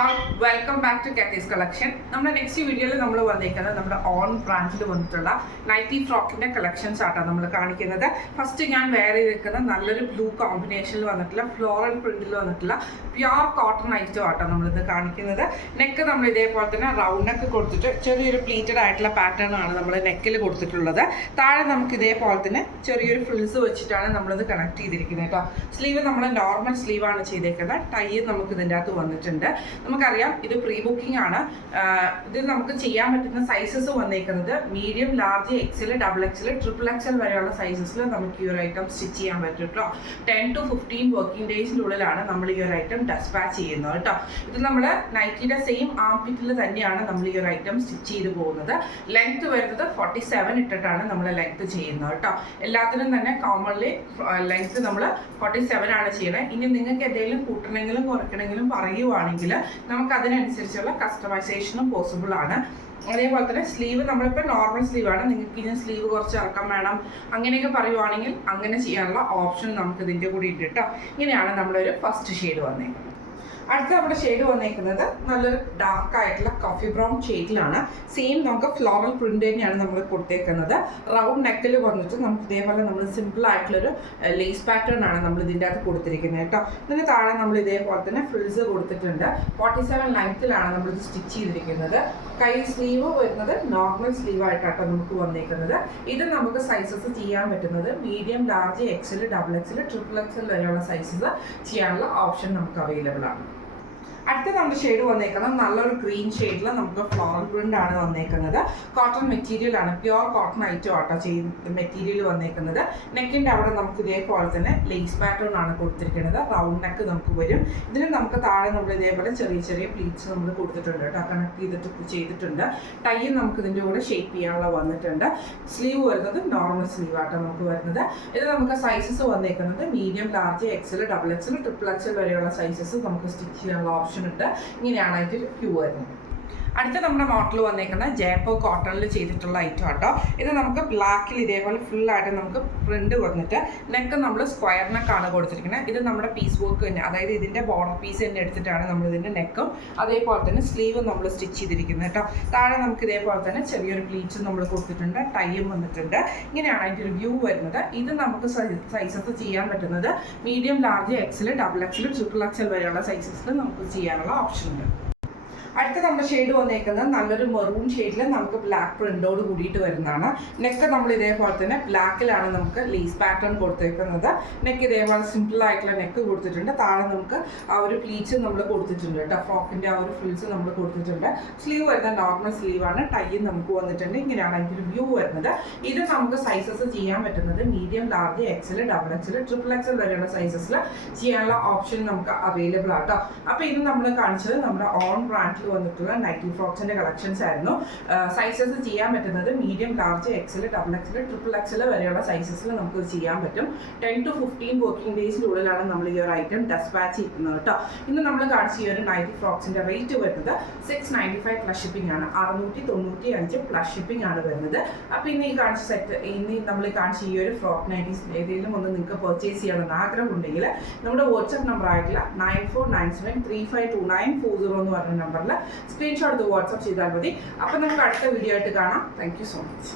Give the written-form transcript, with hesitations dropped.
all, welcome back to Kathy's Collection. നമ്മുടെ next വീഡിയോയിൽ നമ്മൾ വന്നിരിക്കുന്നത് നമ്മുടെ ഓൺ ബ്രാൻഡിൽ വന്നിട്ടുള്ള നൈറ്റി ഫ്രോക്കിന്റെ കളക്ഷൻസ് ആട്ടോ നമ്മൾ കാണിക്കുന്നത്. ഫസ്റ്റ് ഞാൻ വെയർ ചെയ്തിരിക്കുന്നത് നല്ലൊരു ബ്ലൂ കോമ്പിനേഷനിൽ വന്നിട്ടുള്ള ഫ്ലോറൽ പ്രിന്റിൽ വന്നിട്ടുള്ള പ്യുർ കോട്ടൺ ഐറ്റം ആട്ടോ നമ്മളിത് കാണിക്കുന്നത്. നെക്ക് നമ്മൾ ഇതേപോലെ തന്നെ റൗണ്ട് നെക്ക് കൊടുത്തിട്ട് ചെറിയൊരു പ്ലീറ്റഡ് ആയിട്ടുള്ള പാറ്റേൺ ആണ് നമ്മൾ നെക്കിൽ കൊടുത്തിട്ടുള്ളത്. താഴെ നമുക്ക് ഇതേപോലെ തന്നെ ചെറിയൊരു ഫ്രിൽസ് വെച്ചിട്ടാണ് നമ്മളിത് കണക്ട് ചെയ്തിരിക്കുന്നത് കേട്ടോ. സ്ലീവ് നമ്മൾ നോർമൽ സ്ലീവാണ് ചെയ്തേക്കുന്നത്. ടൈ നമുക്ക് ഇതിൻ്റെ അകത്ത് വന്നിട്ടുണ്ട്. നമുക്കറിയാം ഇത് പ്രീ ബുക്കിംഗ് ആണ്. ഇത് നമുക്ക് ചെയ്യാൻ പറ്റുന്ന സൈസസ് വന്നേക്കുന്നത് medium, large, XL, double XL, triple XL വരെയുള്ള സൈസസിൽ നമുക്ക് ഈ ഒരു ഐറ്റം സ്റ്റിച്ച് ചെയ്യാൻ പറ്റും കേട്ടോ. 10 to 15 വർക്കിംഗ് ഡേയ്സിനുള്ളിലാണ് നമ്മൾ ഈ ഒരു ഐറ്റം ഡെസ്പാച്ച് ചെയ്യുന്നത് കേട്ടോ. ഇത് നമ്മൾ നൈറ്റിയുടെ സെയിം ആംപിറ്റിൽ തന്നെയാണ് നമ്മൾ ഈ ഒരു ഐറ്റം സ്റ്റിച്ച് ചെയ്ത് പോകുന്നത്. ലെങ്ത് വരുന്നത് 47 ഇട്ടിട്ടാണ് നമ്മൾ ലെങ്ത് ചെയ്യുന്നത് കേട്ടോ. എല്ലാത്തിനും തന്നെ കോമൺലി ലെങ്ത് നമ്മൾ 47 ആണ് ചെയ്യണത്. ഇനി നിങ്ങൾക്ക് എന്തെങ്കിലും കൂട്ടണമെങ്കിലും കുറയ്ക്കണമെങ്കിലും പറയുവാണെങ്കിൽ നമുക്ക് അതിനനുസരിച്ചുള്ള കസ്റ്റമൈസേഷനും പോസിബിൾ ആണ്. അതേപോലെ തന്നെ സ്ലീവ് നമ്മളിപ്പോൾ നോർമൽ സ്ലീവാണ്, നിങ്ങൾക്ക് ഇനി സ്ലീവ് കുറച്ച് ഇറക്കം വേണം അങ്ങനെയൊക്കെ പറയുവാണെങ്കിൽ അങ്ങനെ ചെയ്യാനുള്ള ഓപ്ഷൻ നമുക്ക് ഇതിൻ്റെ കൂടി ഉണ്ട് കേട്ടോ. ഇങ്ങനെയാണ് നമ്മുടെ ഒരു ഫസ്റ്റ് ഷെയ്ഡ് വന്നേക്കുന്നത്. അടുത്ത നമ്മുടെ ഷെയ്ഡ് വന്നേക്കുന്നത് നല്ലൊരു ഡാർക്ക് ആയിട്ടുള്ള കോഫി ബ്രൗൺ ഷെയ്ഡിലാണ്. സെയിം നമുക്ക് ഫ്ലോറൽ പ്രിന്റ് തന്നെയാണ് നമ്മൾ കൊടുത്തേക്കുന്നത്. റൗണ്ട് നെക്കിൽ വന്നിട്ട് നമുക്ക് ഇതേപോലെ നമ്മൾ സിമ്പിൾ ആയിട്ടുള്ളൊരു ലേസ് പാറ്റേൺ ആണ് നമ്മൾ ഇതിൻ്റെ അകത്ത് കൊടുത്തിരിക്കുന്നത് കേട്ടോ. ഇതിന് താഴെ നമ്മൾ ഇതേപോലെ തന്നെ ഫ്രിൽസ് കൊടുത്തിട്ടുണ്ട്. 47 ലെങ്ത്തിലാണ് നമ്മളിത് സ്റ്റിച്ച് ചെയ്തിരിക്കുന്നത്. കൈ സ്ലീവ് വരുന്നത് നോർമൽ സ്ലീവ് ആയിട്ടാട്ടോ നമുക്ക് വന്നേക്കുന്നത്. ഇത് നമുക്ക് സൈസസ് ചെയ്യാൻ പറ്റുന്നത് medium, large, XL, double XL, triple XL വരെയുള്ള സൈസസ് ചെയ്യാനുള്ള ഓപ്ഷൻ നമുക്ക് അവൈലബിൾ ആണ്. അടുത്ത നമ്മുടെ ഷെയ്ഡ് വന്നേക്കുന്നത് നല്ലൊരു ഗ്രീൻ ഷെയ്ഡിൽ നമുക്ക് ഫ്ലോറൽ പ്രിന്റ് ആണ് വന്നേക്കുന്നത്. കോട്ടൺ മെറ്റീരിയൽ ആണ്, പ്യുർ കോട്ടൺ ഐറ്റം ആട്ടോ മെറ്റീരിയൽ വന്നേക്കുന്നത്. നെക്കിൻ്റെ അവിടെ നമുക്ക് ഇതേപോലെ തന്നെ ലേസ് പാറ്റേൺ ആണ് കൊടുത്തിരിക്കുന്നത്. റൗണ്ട് നെക്ക് നമുക്ക് വരും. ഇതിന് നമുക്ക് താഴെ നമ്മൾ ഇതേപോലെ ചെറിയ ചെറിയ പ്ലീറ്റ്സ് നമ്മൾ കൊടുത്തിട്ടുണ്ട് കേട്ടോ, കണക്ട് ചെയ്തിട്ടുണ്ട്. ടൈ നമുക്ക് ഇതിൻ്റെ കൂടെ ഷേപ്പ് ചെയ്യാനുള്ള വന്നിട്ടുണ്ട്. സ്ലീവ് വരുന്നത് നോർമൽ സ്ലീവ് ആട്ടോ നമുക്ക് വരുന്നത്. ഇത് നമുക്ക് സൈസസ് വന്നേക്കുന്നത് medium, large, XL, double XL, triple XL വരെയുള്ള സൈസസ് നമുക്ക് സ്റ്റിച്ച് ചെയ്യാനുള്ള ഓപ്ഷൻ ഉണ്ട്. ഇങ്ങനെയാണ് അതിൻ്റെ വ്യൂ വരുന്നത്. അടുത്ത നമ്മുടെ മോഡൽ വന്നേക്കുന്നത് ജയ്പൂർ കോട്ടണിൽ ചെയ്തിട്ടുള്ള ഐറ്റം ആട്ടോ. ഇത് നമുക്ക് ബ്ലാക്കിൽ ഇതേപോലെ ഫുള്ളായിട്ട് നമുക്ക് പ്രിന്റ് വന്നിട്ട് നെക്ക് നമ്മൾ സ്ക്വയർ നെക്കാണ് കൊടുത്തിരിക്കുന്നത്. ഇത് നമ്മുടെ പീസ് വർക്ക് തന്നെ, അതായത് ഇതിൻ്റെ ബോർഡർ പീസ് തന്നെ എടുത്തിട്ടാണ് നമ്മൾ ഇതിൻ്റെ നെക്കും അതേപോലെ തന്നെ സ്ലീവും നമ്മൾ സ്റ്റിച്ച് ചെയ്തിരിക്കുന്നത് കേട്ടോ. താഴെ നമുക്ക് ഇതേപോലെ തന്നെ ചെറിയൊരു പ്ലീറ്റ്സും നമ്മൾ കൊടുത്തിട്ടുണ്ട്, ടൈയും വന്നിട്ടുണ്ട്. ഇങ്ങനെയാണ് അതിൻ്റെ ഒരു വ്യൂ വരുന്നത്. ഇത് നമുക്ക് സൈസസ് ചെയ്യാൻ പറ്റുന്നത് medium, large, XL, double XL, triple XL വരെയുള്ള സൈസസിൽ നമുക്ക് ചെയ്യാനുള്ള ഓപ്ഷൻ ഉണ്ട്. അടുത്ത നമ്മുടെ ഷെയ്ഡ് വന്നേക്കുന്നത് നല്ലൊരു മെറൂൺ ഷെയ്ഡിൽ നമുക്ക് ബ്ലാക്ക് പ്രിന്റോട് കൂടിയിട്ട് വരുന്നതാണ്. നെക്ക് നമ്മൾ ഇതേപോലെ തന്നെ ബ്ലാക്കിലാണ് നമുക്ക് ലേസ് പാറ്റേൺ കൊടുത്തേക്കുന്നത്. നെക്ക് ഇതേപോലെ സിമ്പിൾ ആയിട്ടുള്ള നെക്ക് കൊടുത്തിട്ടുണ്ട്. താഴെ നമുക്ക് ആ ഒരു പ്ലീറ്റ്സ് നമ്മൾ കൊടുത്തിട്ടുണ്ട് കേട്ടോ. ഫ്രോക്കിൻ്റെ ആ ഒരു ഫ്രിൽസ് നമ്മൾ കൊടുത്തിട്ടുണ്ട്. സ്ലീവ് വരുന്ന നോർമൽ സ്ലീവാണ്. ടൈയും നമുക്ക് വന്നിട്ടുണ്ട്. ഇങ്ങനെയാണ് അതിൻ്റെ ഒരു വ്യൂ വരുന്നത്. ഇത് നമുക്ക് സൈസസ് ചെയ്യാൻ പറ്റുന്നത് medium, large, XL, double XL, triple XL വരെയുള്ള സൈസസിൽ ചെയ്യാനുള്ള ഓപ്ഷൻ നമുക്ക് അവൈലബിൾ ആട്ടോ. അപ്പോൾ ഇത് നമ്മൾ കാണിച്ചത് നമ്മുടെ ഓൺ ബ്രാൻഡ് വന്നിട്ടുള്ള നൈറ്റി ഫ്രോക്സിന്റെ കളക്ഷൻസ് ആയിരുന്നു. സൈസസ് ചെയ്യാൻ പറ്റുന്നത് medium, large, XL, double XL, triple XL വരെയുള്ള സൈസസിൽ നമുക്ക് ചെയ്യാൻ പറ്റും. 10 to 15 വർക്കിംഗ് ഡേയ്സിനുള്ളിലാണ് നമ്മൾ ഈ ഒരു ഐറ്റം ഡെസ്പാച്ച് ചെയ്യുന്നത് കേട്ടോ. ഇന്ന് നമ്മൾ കാണിച്ച ഈ ഒരു നൈറ്റി ഫ്രോക്സിന്റെ റേറ്റ് വരുന്നത് 695 പ്ലസ് ഷിപ്പിംഗ് ആണ്. 695 പ്ലസ് ഷിപ്പിംഗ് ആണ് വരുന്നത്. അപ്പോൾ ഇന്ന് ഈ കാണിച്ച നമ്മൾ കാണിച്ച ഈ ഒരു ഫ്രോക്ക് നൈറ്റീസ് ഏതെങ്കിലും ഒന്ന് നിങ്ങൾക്ക് പർച്ചേസ് ചെയ്യണമെന്ന് ആഗ്രഹമുണ്ടെങ്കിൽ നമ്മുടെ വാട്സ്ആപ്പ് നമ്പർ ആയിട്ടുള്ള 9497352940 എന്ന് പറഞ്ഞ നമ്പറിൽ സ്ക്രീൻഷോട്ട് വാട്സ്ആപ്പ് ചെയ്താൽ മതി. അപ്പോൾ നമുക്ക് അടുത്ത വീഡിയോ ആയിട്ട് കാണാം. Thank you so much.